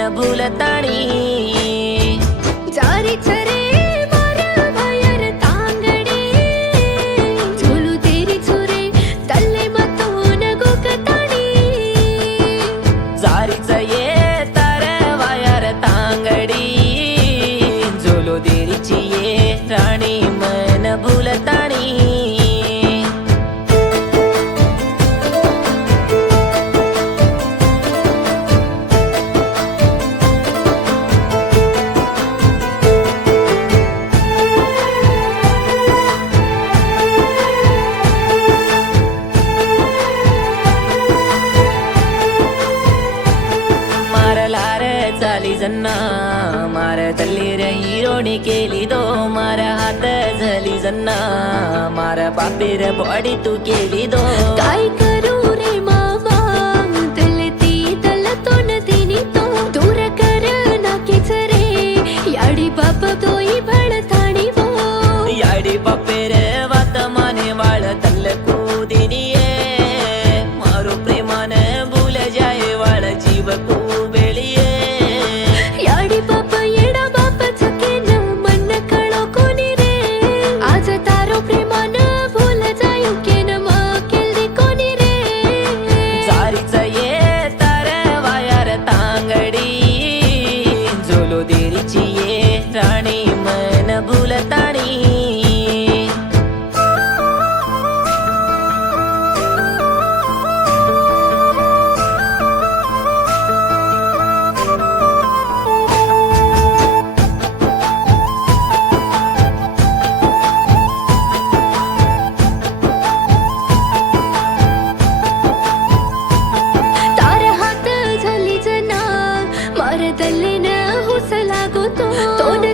मन भूलताणी जारी छरे मारा भयर तांगडी झोलू तेरी छुरे तल्ले मतोन गोकताणी जारीच ये तार वायर तांगडी झोलो देरीची ये राणी मन भूलताणी चाली जन्ना मार तल्ली रे हिरोणी केली दो मार हात झाली जन्ना मार बापेर बॉडी तू केली दो काय करू रे मामा तल्ले ती तल्ल तोन तिनी तो दूर कर नाकीच रे याडी बाप तोई भळताणी वो याडी बापेर वात माने वाळ तल्ल कूदिनी ये मारो प्रेमान भूल जाए वाळ जीव को राणी मन भूलताणी तार हात झाली जना मार तल्ले न हुस लागो तो तोंड